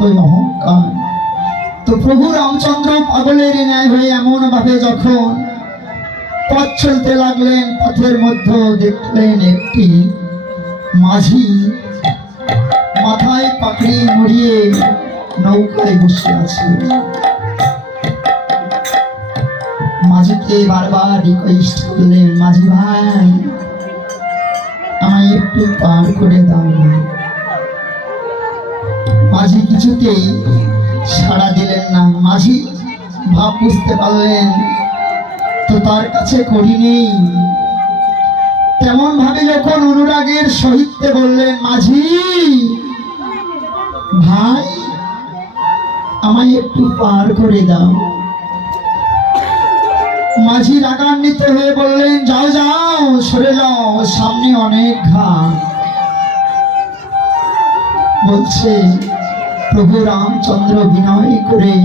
এতই অহংকার। তো প্রভু রামচন্দ্র পাগলের ন্যায় হয়ে এমন ভাবে যখন পথ চলতে লাগলেন, পথের মধ্যে দেখলেন একটি মাঝি মাথায় পাকড়ি মুড়িয়ে নৌকায় বসে আছে। মাঝিকে বারবার রিকোয়েস্ট করলেন, মাঝি ভাই আমায় একটু পার করে দাও না। মাঝি কিছুতেই সাড়া দিলেন না। মাঝি ভাব বুঝতে পারলেন তো তার কাছে করি নেই। তেমন ভাবে যখন অনুরাগের সহিত বললেন, মাঝি ভাই আমায় একটু পার করে দাও। মাঝি রাগান্বিত হয়ে বললেন, যাও যাও সরে যাও, সামনে অনেক ঘাট। বলছে প্রভু রামচন্দ্র বিনয় করে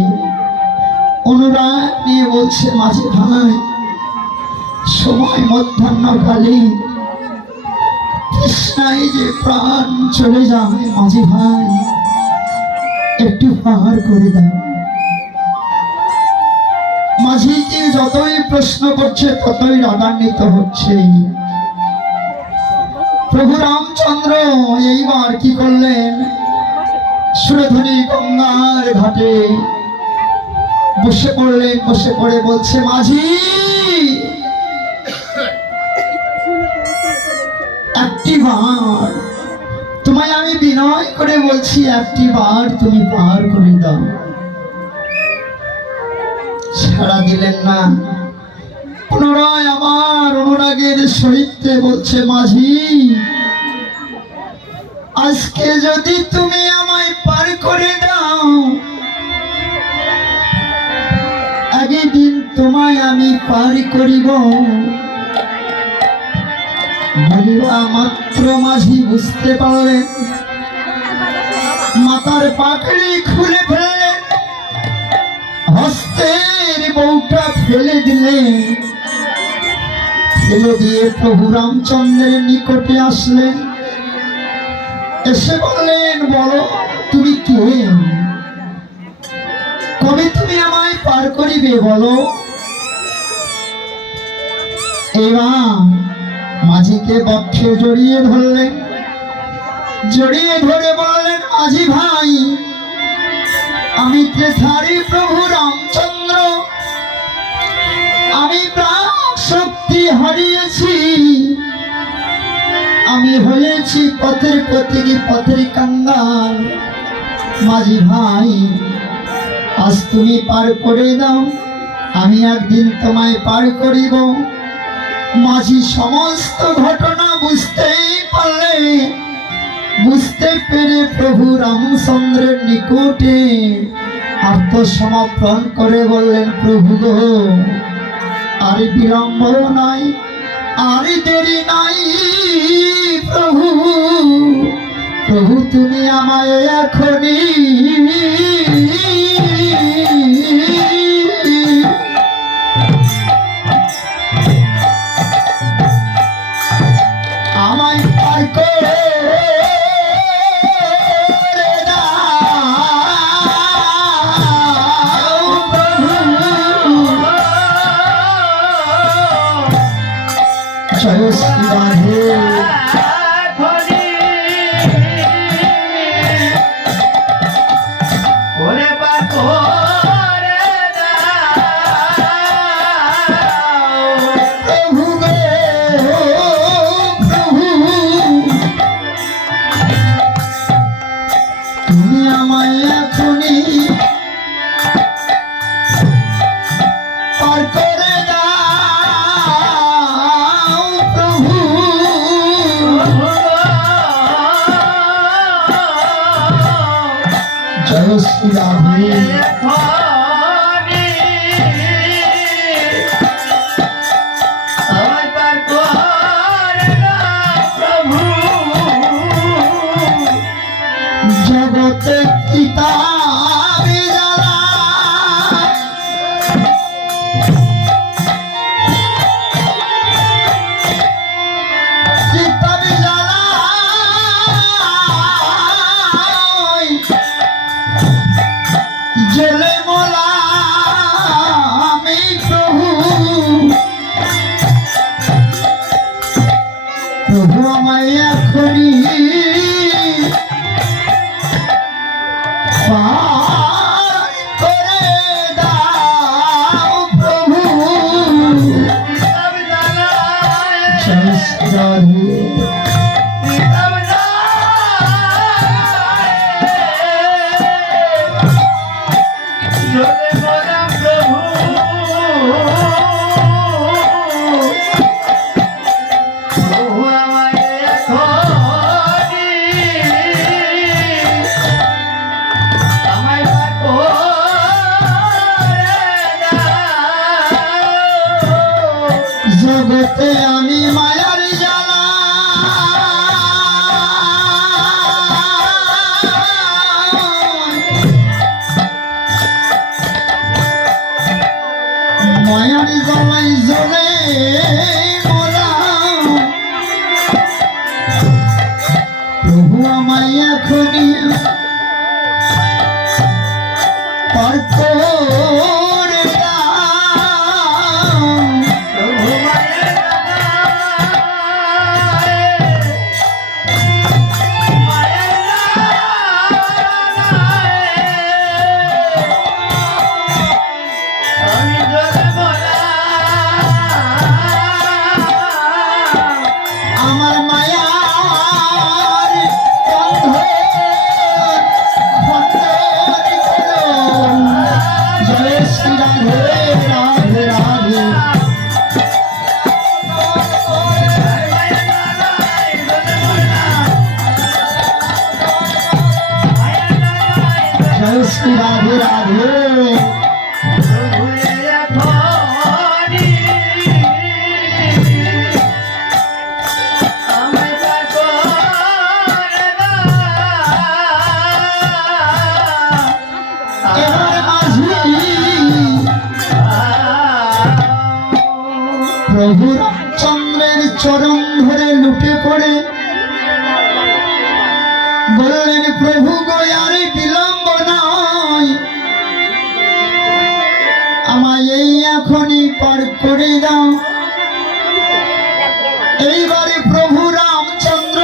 অনুরাগ নিয়ে বলছে, মাঝি ভাই সময় মধ্যাহ্নকালে তৃষ্ণায় যে প্রাণ চলে যায়, মাঝি ভাই একটু পার করে দাও। মাঝিকে যতই প্রশ্ন করছে ততই রাগান্বিত হচ্ছে। প্রভু রামচন্দ্র এইবার কি করলেন, সুরধনী গঙ্গার ঘাটে বসে পড়লেন। বসে পড়ে বলছে, মাঝি একটি বার তোমায় আমি বিনয় করে বলছি, একটি বার তুমি পার করে দাও। সাড়া দিলেন না। পুনরায় আমার অনুরাগের সহিত বলছে, মাঝি আজকে যদি তুমি আমায় পার করে দাও, আগের দিন তোমায় আমি পার করিব। বলিবা মাত্র মাঝি বুঝতে পারলেন, মাথার পাকড়ি খুলে ফেললেন, হস্তের বউটা ফেলে দিলেন। ফেলে দিয়ে প্রভু রামচন্দ্রের নিকটে আসলেন। এসে বললেন, বলো তুমি কে, কবে তুমি আমায় পার করিবে বলো। এবার মাঝিকে বক্ষে জড়িয়ে ধরলেন। জড়িয়ে ধরে বললেন, মাঝি ভাই আমি ত্রেধারী প্রভু রামচন্দ্র, আমি প্রাণ শক্তি হারিয়েছি, আমি হয়েছি পথের পথিক, পথের কাঙ্গাল। মাঝি ভাই আজ তুমি পার করে দাও, আমি একদিন তোমায় পার করিব। মাঝি সমস্ত ঘটনা বুঝতেই পারলে, বুঝতে পেরে প্রভু রামচন্দ্রের নিকটে আত্মসমর্পণ করে বললেন, প্রভু গো আর বিলম্ব নাই, আর দেরি নাই। প্রভু প্রভু তুমি আমায় এখনই আমায় পার করে জয় শ্রী রাধে। জগতে পিতা জলে মোলা আমি প্রভু প্রভু আমায় এখনই পার করে দাও প্রভু। জয় শ্রী রাধে। জগতে আমি মায়ার জ্বালা মায়ার জ্বালাই জ্বলে মোরা প্রভু আমায় এখনই পার করে দাও। আমার মায়ার খণ্ডন করো। জয় শ্রী রাধে রাধে রাধে। জয় শ্রী রাধে রাধে। এবার মাঝি প্রভু রামচন্দ্রের চরণ ধরে লুটে পড়ে বললেন প্রভু গো আর বিলম্ব নয়, আমায় এই এখনই পার করে দাও। এইবারে প্রভু রামচন্দ্র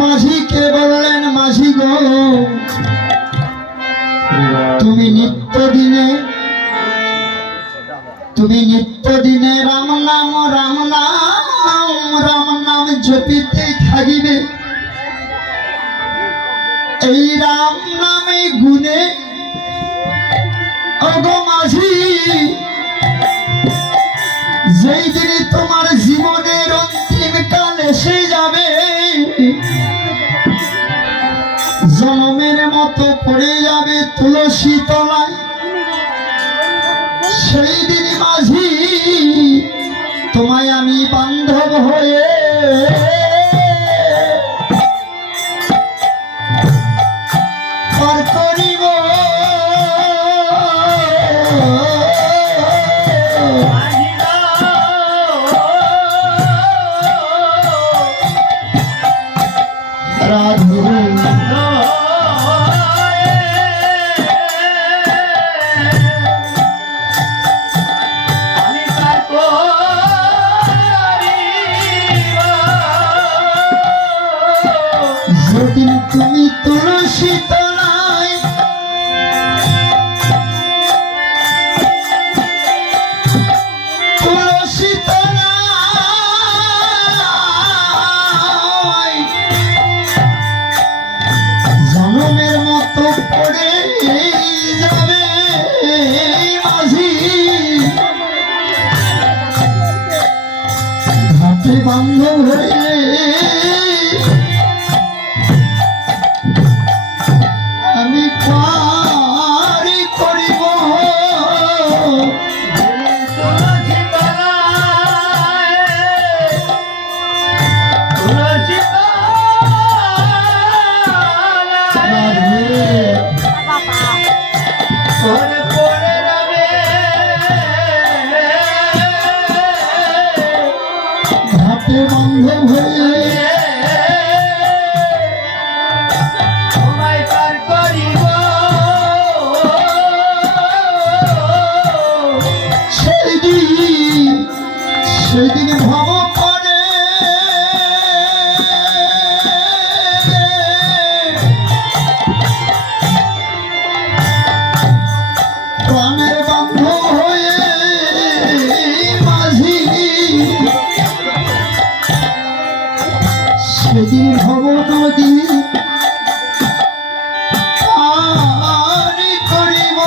মাঝিকে বললেন মাঝি গো তুমি নিত্যদিনে রাম নাম জপিতে থাকিবে। এই রাম নামে গুণে ওগো মাঝি যেই দিন তোমার জীবনের অন্তিম কাল এসে যাবে জনমের মতো পড়ে যাবে তুলসী তলায়, সেই দিন মাঝি তোমায় আমি বান্ধব হয়ে পার করিব। রাধে যেদিন তুমি তুলসী তলায় তুলসী তলায় জনমের মতো পড়ে যাবে মাঝি ঘাটে বান্ধব হয়ে আমি পার করিব। ঘাটে বান্ধব সেদিন ভব করে প্রাণের বান্ধব হয়ে মাঝি সেদিন ভব নদী পারি করিব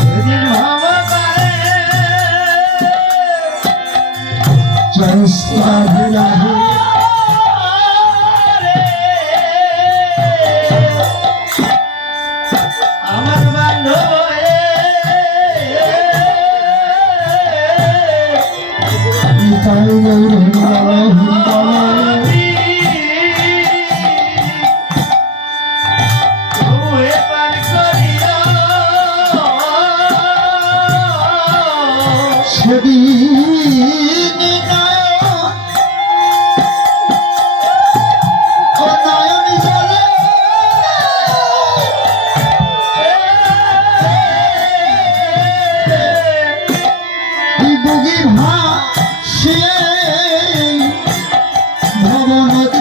সেদিন ভব করে জয়স্তাভিলাহে আমার বান্ধব নিতাই গৌর সেদিন ও নয়ন জলে বুগি ভাসিয়ে ভব নদী